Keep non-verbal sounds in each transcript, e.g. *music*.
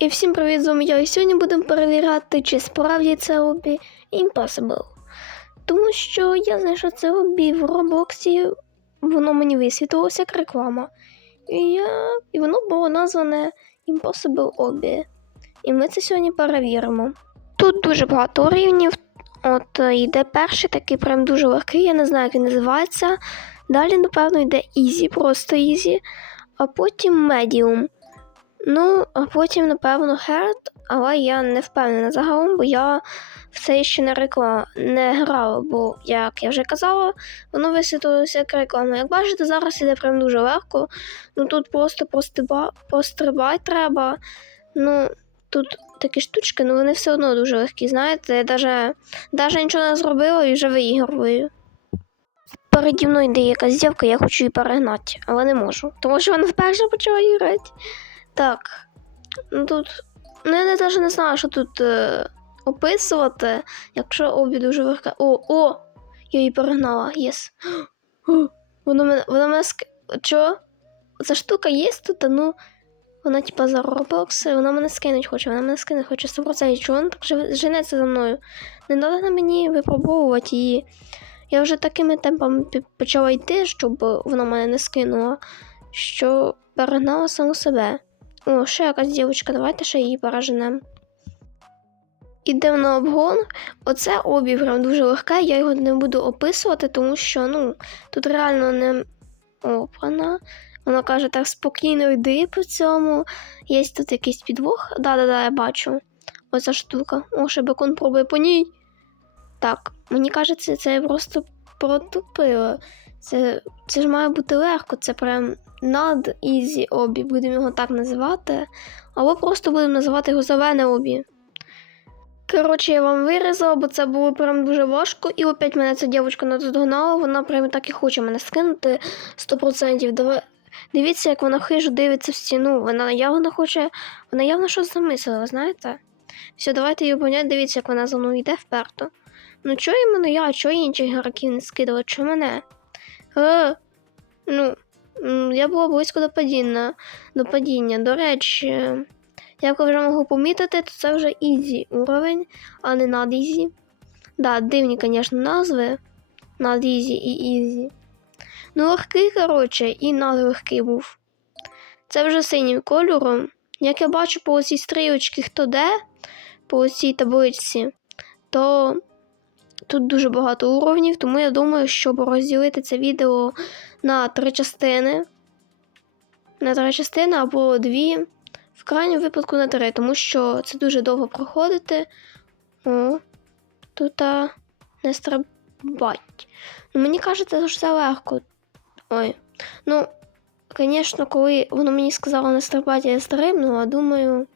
І всім привіт, з я. І сьогодні будемо перевіряти, чи справді це обі Impossible. Тому що я знайшов це обі в Роблоксі, воно мені висвітилося як реклама. І, я... і воно було назване Impossible Obby. І ми це сьогодні перевіримо. Тут дуже багато рівнів. От е, йде перший такий прям дуже легкий, я не знаю, як він називається. Далі, напевно, йде Easy, просто Easy, а потім Medium. Ну, а потім, напевно, Herd, але я не впевнена загалом, бо я в це ще не рекла... не грала, бо, як я вже казала, воно висвітлилося як реклама. Як бачите, зараз іде прям дуже легко. Ну тут просто пострибати треба. Ну, тут такі штучки, ну вони все одно дуже легкі, знаєте, я даже нічого не зробила і вже виігрую. Переді мною йде якась дівка, я хочу її перегнати, але не можу. Тому що вона вперше почала грати. Так. Ну тут. Ну я навіть не знаю, що тут е, описувати, якщо обі дуже легка. О, о! Я її перегнала, єс. О, Вона мене. Вона мене ск... Чо? Ця штука є тут, ну. Вона типа за Roblox, вона мене скинуть хоче, вона мене скинуть хоче 100%. Чого вона так женеться за мною? Не треба мені випробовувати її. Я вже такими темпами почала йти, щоб вона мене не скинула, що перегнала саму себе. О, ще якась дівчинка, давайте ще її переженемо. Ідемо на обгон. Оце обі дуже легке, я його не буду описувати, тому що ну, тут реально не опана. Вона каже, так спокійно йди по цьому. Є тут якийсь підвох. Да-да-да, я бачу. Оця штука. О, ще бекон пробує по ній. Так, мені кажеться, це просто протупила. Це, це ж має бути легко, це прям над ізі обі, будемо його так називати. Або просто будемо називати його зелене обі. Коротше, я вам вирізала, бо це було прям дуже важко. І опять мене ця дівчинка наздогнала, вона прям так і хоче мене скинути 100%. Давай. Дивіться, як вона хижо дивиться в стіну. Вона явно хоче, вона явно щось замислила, знаєте? Все, давайте її обганяти, дивіться, як вона за мною йде вперто. Ну чого іменно я, чого інших гравців не скидали, чого мене? Е, ну, я була близько до падіння. До падіння. До речі, як ви вже могли помітити, то це вже ізі уровень, а не над ізі. Да, дивні, звісно, назви. Над ізі і ізі. Ну, легкий, коротше, і надлегкий був. Це вже синім кольором. Як я бачу по цій стрілочці, хто де, по цій табличці, то тут дуже багато уровнів, тому я думаю, щоб розділити це відео на три частини. На три частини або дві. В крайньому випадку на три, тому що це дуже довго проходити. О, тут а, не стрибать. Ну, мені кажеться, що це легко. Ой. Ну, звісно, коли воно мені сказало не стрибати, я стрибнула, думаю.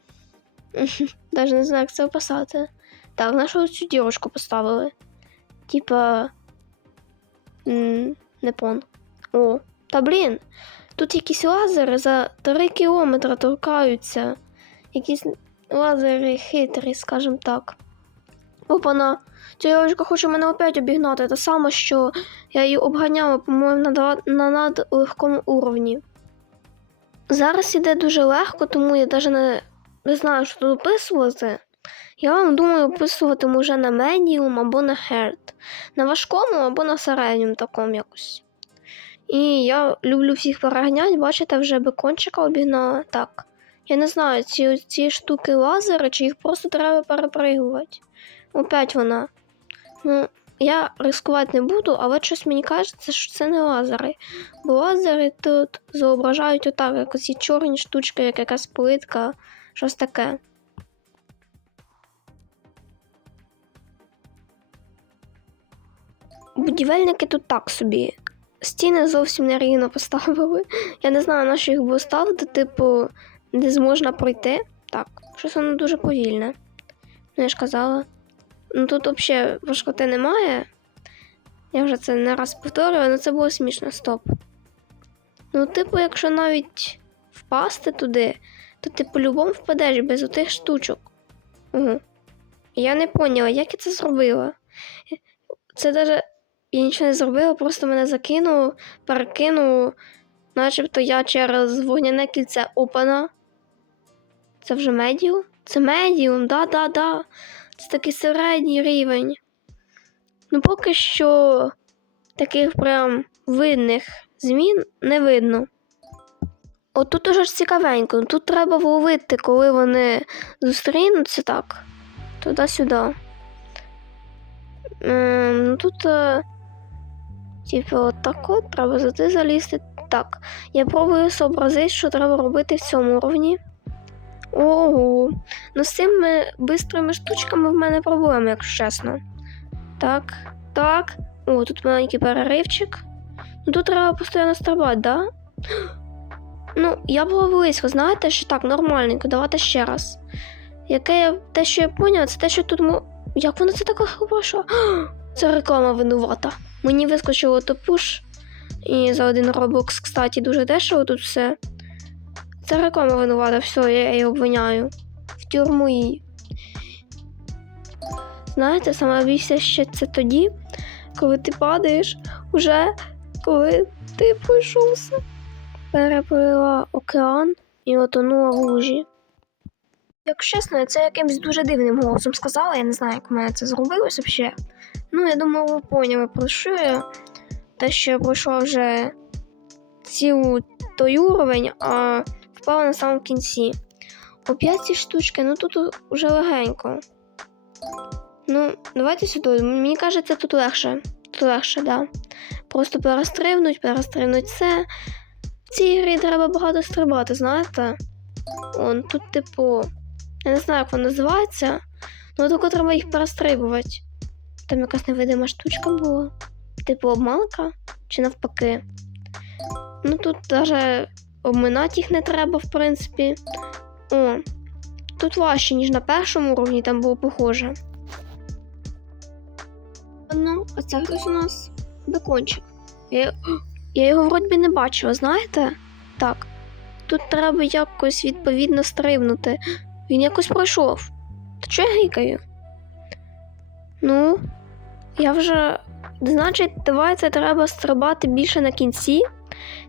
*laughs* Навіть не знаю, як це описати. Так, нашу цю дірочку поставили. Типа. м, Не пон. О, та блін. Тут якісь лазери за 3 кілометри торкаються. Якісь лазери хитрі, скажімо так. Опана, ця дівчинка хоче мене опять обігнати. Те саме, що я її обганяла, по-моєму, на, на надлегкому уровні. Зараз іде дуже легко, тому я навіть не, не знаю, що тут описувати. Я вам думаю, описувати вже на медіум або на херд. На важкому або на середньому такому якось. І я люблю всіх переганяти, бачите, вже бекончика обігнала. Так. Я не знаю, ці, ці штуки лазери, чи їх просто треба перепригувати. Опять вона. Ну, я ризикувати не буду, але щось мені кажеться, що це не лазери. Бо лазери тут зображають отак, як оці чорні штучки, як якась плитка, щось таке. Будівельники тут так собі. Стіни зовсім не рівно поставили. Я не знаю, на що їх було ставити, типу, де зможна пройти. Так, щось воно дуже повільне. Ну, я ж казала. Ну тут взагалі важкоти немає. Я вже це не раз повторюю, але це було смішно, стоп. Ну, типу, якщо навіть впасти туди, то ти по-любому впадеш без отих штучок. Угу. Я не поняла, як я це зробила. Це даже я нічого не зробила, просто мене закинуло, перекинуло, начебто я через вогняне кільце опана Це вже медіум? Це медіум, да-да-да. Це такий середній рівень. Ну, поки що таких прям видних змін не видно. От тут уже ж цікавенько. Тут треба вловити, коли вони зустрінуться так. Туди-сюди. Ем, тут, е, типу, отак от треба зайти залізти. Так. Я пробую зобразити, що треба робити в цьому уровні. Ого. Ну з цими бистрими штучками в мене проблеми, якщо чесно. Так, так. О, тут маленький переривчик. Ну тут треба постійно стрибати, да? *gasps* Ну, я була близько, знаєте, що так, нормальненько, давайте ще раз. Яке я те, що я поняла, це те, що тут. Як воно це таке хорошо? *gasps* Це реклама винувата. Мені вискочило топуш. І за один робокс, кстати, дуже дешево тут все. Це реклама винувата, все, я її обвиняю. В тюрму її. Знаєте, саме більше ще це тоді, коли ти падаєш, уже коли ти пройшовся. Переплила океан і отонула в лужі. Якщо чесно, це якимось дуже дивним голосом сказала, я не знаю, як у мене це зробилось взагалі. Ну, я думаю, ви поняли, про що я. Те, що я пройшла вже цілу той уровень, а впала на самому кінці. Оп'ять ці штучки, ну тут уже легенько. Ну, давайте сюди. Мені кажеться, тут легше. Тут легше, да. Просто перестрибнуть, перестрибнуть це. В цій грі треба багато стрибати, знаєте? Он тут, типу, я не знаю, як воно називається, але тільки треба їх перестрибувати. Там якась невидима штучка була. Типу обманка чи навпаки. Ну тут навіть обминати їх не треба, в принципі. О, тут важче, ніж на першому уровні, там було похоже. Ну, а це хтось у нас бекончик. Я, *gasps* я його вроді не бачила, знаєте? Так. Тут треба якось відповідно стрибнути. Він якось пройшов. То чого я гикаю? Ну, я вже. Значить, давайте треба стрибати більше на кінці.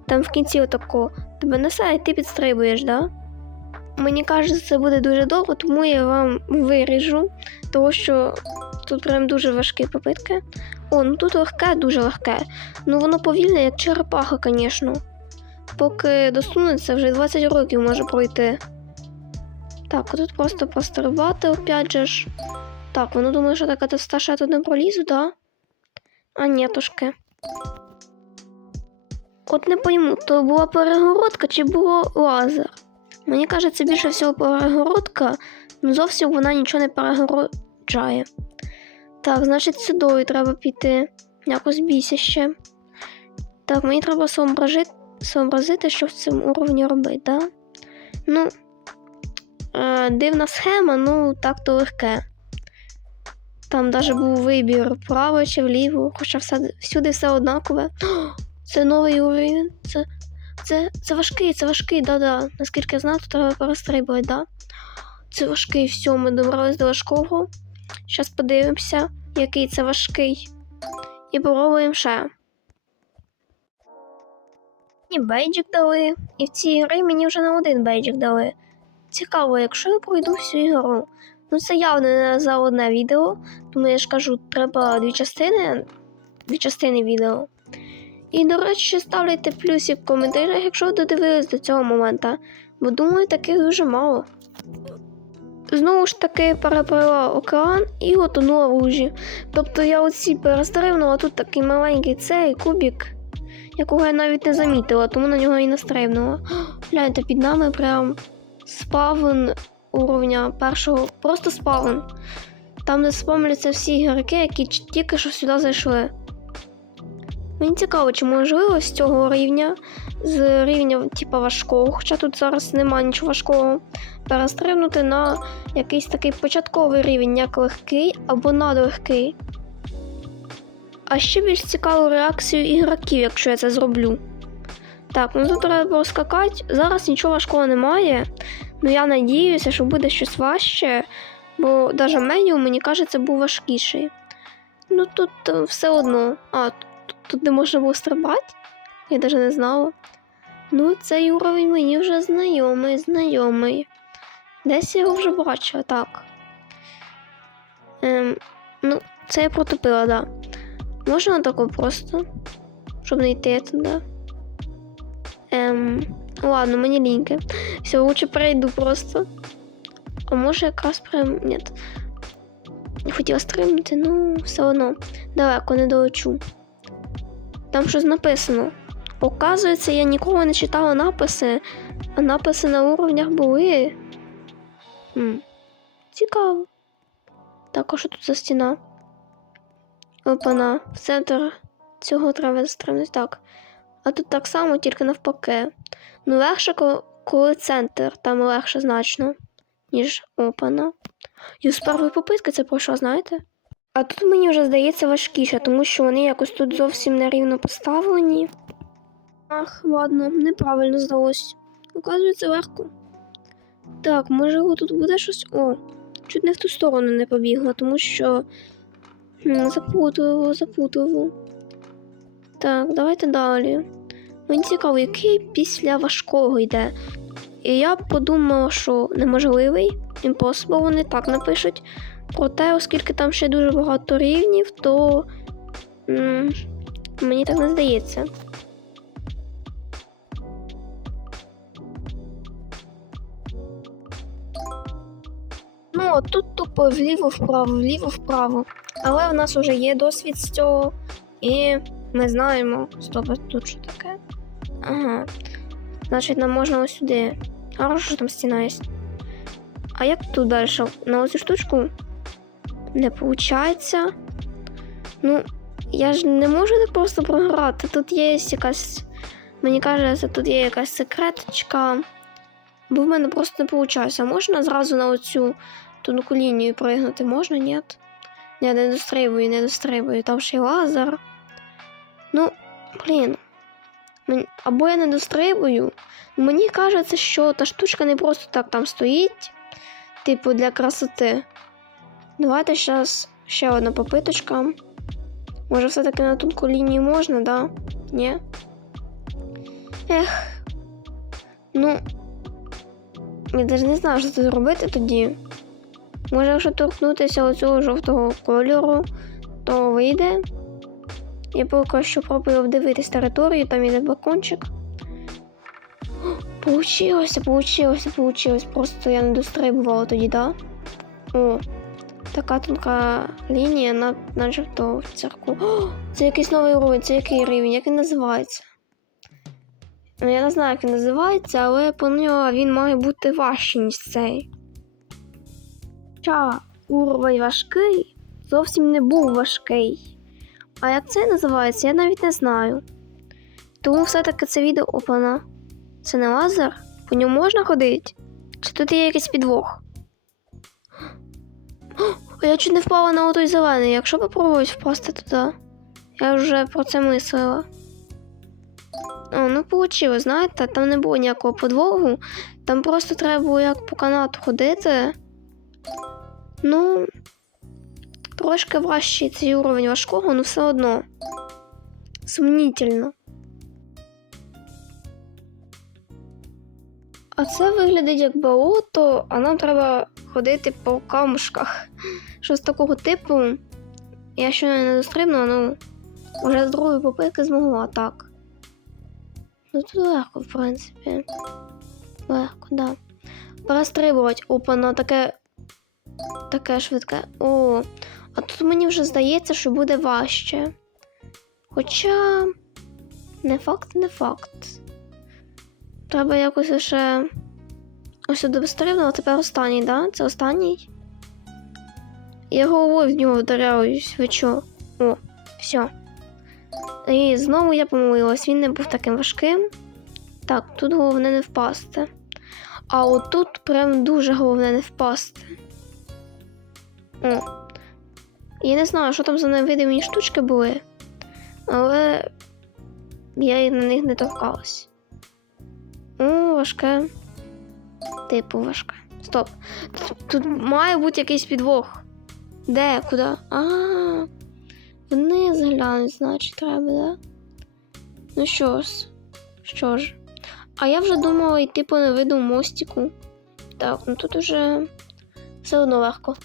Там в кінці отако тебе несе, і ти підстрибуєш, да? Мені кажеться, це буде дуже довго, тому я вам виріжу, тому що тут прям дуже важкі попитки. О, ну тут легке, дуже легке. Ну воно повільне, як черепаха, звісно. Поки досунеться, вже 20 років може пройти. Так, тут просто пострибати опять же ж. Так, воно думає, що така тоста, я тут не пролізу, да? А ні, тушки. От не пойму, то була перегородка чи було лазер? Мені кажеться, більше всього перегородка, ну зовсім вона нічого не перегороджає. Так, значить, сюди треба піти. Якось бійся ще. Так, мені треба сообразити, що в цьому уровні робити, да? Ну, е, дивна схема, ну так то легке. Там навіть був вибір вправо чи вліво, хоча все, всюди все однакове. Це новий уровень. Це, це, це важкий, це важкий, да-да. Наскільки я знаю, то треба перестрибувати, да? Це важкий, все, ми добрались до важкого. Зараз подивимося, який це важкий. І попробуємо ще. Мені бейджик дали, і в цій грі мені вже не один бейджик дали. Цікаво, якщо я пройду всю ігру. Ну, це явно не за одне відео, тому я ж кажу, треба дві частини, дві частини відео. І, до речі, ставляйте плюсик в коментарях, якщо ви додивились до цього моменту, бо думаю, таких дуже мало. Знову ж таки переплила океан і утонула в лужі. Тобто я оці перестрибнула, а тут такий маленький цей кубік, якого я навіть не замітила, тому на нього і настрибнула. Гляньте, під нами прям спавн уровня першого, просто спавн. Там, де спавняться всі ігроки, які тільки що сюди зайшли. Мені цікаво, чи можливо з цього рівня, з рівня типу, важкого, хоча тут зараз немає нічого важкого, перестрибнути на якийсь такий початковий рівень, як легкий або надлегкий. А ще більш цікаву реакцію ігроків, якщо я це зроблю. Так, ну тут треба проскакати. Зараз нічого важкого немає. Ну я надіюся, що буде щось важче, бо навіть медіум, мені кажеться, був важкіший. Ну тут е, все одно. А, тут, тут не можна було стрибати? Я навіть не знала. Ну, цей уровень мені вже знайомий, знайомий. Десь я його вже бачила, так. Ем, ну, це я протопила, да. Можна тако просто, щоб не йти туди. Ем, ладно, мені ліньки. Все, лучше перейду просто. А може якраз прям. Ні. Не хотіла стрибнути, ну, все одно. Далеко не долечу. Там щось написано. Оказується, я ніколи не читала написи, а написи на уровнях були. Хм. Цікаво. Так, а що тут за стіна? Опана, в центр цього треба застрибнути. Так. А тут так само, тільки навпаки. Ну, легше, коли центр, там легше значно, ніж опана. І з першої попитки це пройшло, знаєте? А тут мені вже здається важкіше, тому що вони якось тут зовсім нерівно поставлені. Ах, ладно, неправильно здалось. Оказується легко. Так, можливо, тут буде щось. О, чуть не в ту сторону не побігла, тому що м, запутувало, запутувало. Так, давайте далі. Мені цікаво, який після важкого йде. І я подумала, що неможливий, impossible вони так напишуть. Проте, оскільки там ще дуже багато рівнів, то м, мені так не здається. Ну, от тут тупо вліво-вправо, вліво-вправо. Але в нас вже є досвід з цього, і ми знаємо. Стоп, тут що таке? Ага. Значить, нам можна ось сюди. А що там стіна є? А як тут далі? На оцю штучку? Не виходить. Ну, я ж не можу так просто програти. Тут є якась. Мені кажеться, тут є якась секреточка. Бо в мене просто не виходить. Можна зразу на оцю тонку лінію пригнути? Можна, ні? Ні, не дострибую, не дострибую. Там ще й лазер. Ну, блін. Або я не дострибую. Мені кажеться, що та штучка не просто так там стоїть, типу для красоти. Давайте зараз ще одна попиточка. Може, все-таки на тонку лінію можна, да? Ні? Ех. Ну. Я навіть не знаю, що тут робити тоді. Може, якщо торкнутися оцього жовтого кольору, то вийде. Я поки що пробую обдивитись територію, там іде балкончик. Получилося, получилося, получилось. Просто я не дострибувала тоді, да? О, така тонка лінія, на, начебто в церкву. О, це якийсь новий уровень, це який рівень, як він називається? Ну, я не знаю, як він називається, але по нього він має бути важчий, ніж цей. Хоча уровень важкий зовсім не був важкий. А як це називається, я навіть не знаю. Тому все-таки це відео опана. Це не лазер? По ньому можна ходити? Чи тут є якийсь підвох? А я чуть не впала на отой зелений. Якщо попробувати впасти туди, я вже про це мислила. О, ну вийшло, знаєте, там не було ніякого подвогу. Там просто треба було як по канату ходити. Ну, трошки важчий цей уровень важкого, але все одно. Сумнітельно. А це виглядить як болото, а нам треба ходити по камушках. Щось такого типу. Я ще не дострибнула, ну вже з другої попитки змогла так. Ну тут легко, в принципі. Легко, да. Перестрибувати. Опа, на таке. Таке швидке. О, а тут мені вже здається, що буде важче. Хоча. Не факт, не факт. Треба якось лише. Ось сюди вистрибнула, тепер останній, да? Це останній. Я головою в нього вдаряюсь, ви чо? О, все. І знову я помилилась, він не був таким важким. Так, тут головне не впасти. А отут прям дуже головне не впасти. О. Я не знаю, що там за невидимі штучки були, але я на них не торкалась. О, важке. Типу важке. Стоп. Тут, має бути якийсь підвох. Де? Куди? А, вниз глянуть, значить, треба, да? Ну що ж, що ж. А я вже думала йти по невидимому мостику. Так, ну тут уже все одно легко.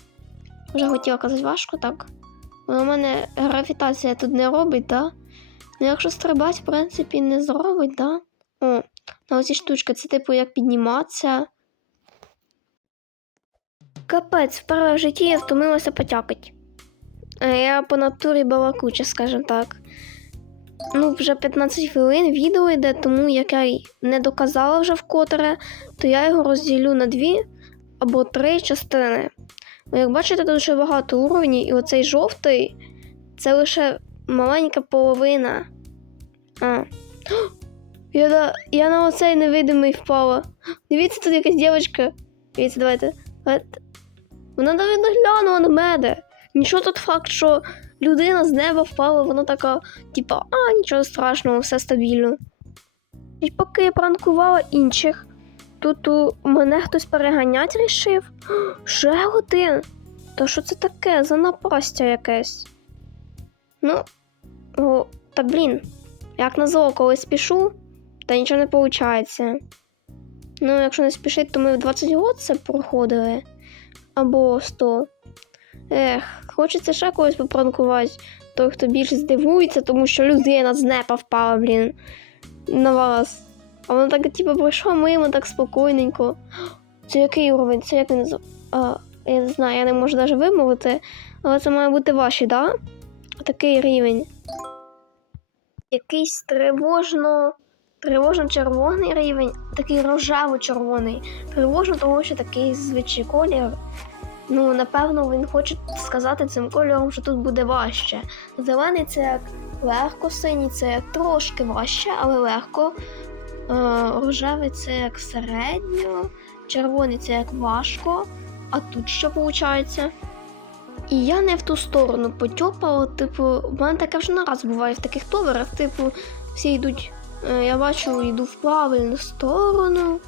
Вже хотіла казати важко, так. Але у мене гравітація тут не робить, да? Ну, якщо стрибати, в принципі, не зробить, да? О, на оці штучки, це типу як підніматися. Капець, вперше в житті я втомилася потякать. Е, Я по натурі балакуча, скажімо так. Ну, вже 15 хвилин відео йде, тому як я не доказала вже вкотре, то я його розділю на дві або три частини. Як бачите, дуже багато уровнів, і оцей жовтий це лише маленька половина. А. *gasps* Я, на, я на оцей невидимий впала. *gasps* Дивіться, тут якась дівчинка. Дивіться, давайте. Вона навіть не глянула на мене. Нічого тут факт, що людина з неба впала, вона така, типа, а, нічого страшного, все стабільно. І поки я пранкувала інших, тут у мене хтось переганять рішив. *gasps* Ще один. То що це таке? За напастя якесь. Ну, о, та блін, як на зло, коли спішу, та нічого не виходить. Ну, якщо не спішить, то ми в 20 год це проходили. Або 100. Ех, хочеться ще когось попранкувати. Той, хто більше здивується, тому що людина з неба впала, блін, на вас. А вона так, типу, пройшла мимо так спокійненько. Це який уровень? Це як він а, Я не знаю, я не можу навіть вимовити, але це має бути ваші, да? Такий рівень. Якийсь тривожно. Тривожно-червоний рівень, такий рожево-червоний. Тривожно, тому що такий звичайний колір. Ну, напевно, він хоче сказати цим кольором, що тут буде важче. Зелений це як легко, синій це як трошки важче, але легко. Е, рожевий це як середньо, червоний це як важко. А тут що виходить? І я не в ту сторону потьопала, типу, в мене таке вже не раз буває в таких товерах, типу, всі йдуть, е, я бачу, йду в правильну сторону.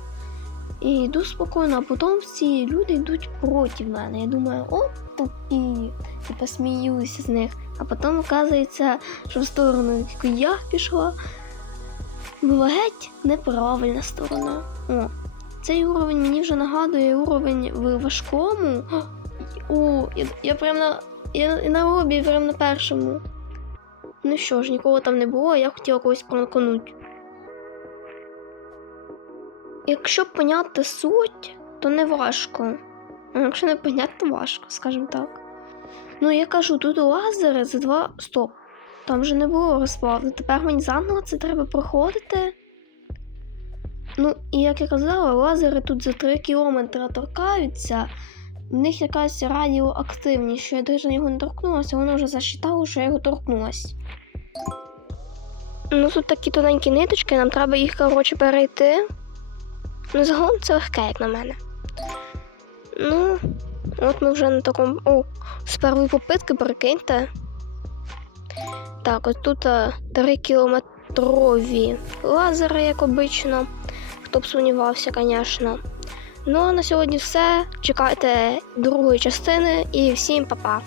І йду спокійно, а потім всі люди йдуть проти мене. Я думаю, о, тупі, і посміюся з них. А потім оказується, що в сторону я пішла. Була геть неправильна сторона. О, цей уровень мені вже нагадує уровень в важкому. О, я, я прям на. Я на лобі прям на першому. Ну що ж, нікого там не було, я хотіла когось пранкнути. Якщо поняти суть, то не важко. А якщо не поняти, то важко, скажімо так. Ну, я кажу, тут лазери за два. Стоп. Там вже не було розплаву. Тепер мені заново це треба проходити. Ну, і як я казала, лазери тут за 3 кілометри торкаються. В них якась радіоактивність, що я на його не торкнулася, воно вже засчитало, що я його торкнулась. Ну, тут такі тоненькі ниточки, нам треба їх, коротше, перейти. Ну, загалом це легке, як на мене. Ну, от ми вже на такому. О, з першої попитки, прикиньте. Так, от тут 3 кілометрові лазери, як обично. Хто б сумнівався, звісно. Ну а на сьогодні все. Чекайте другої частини і всім па-па.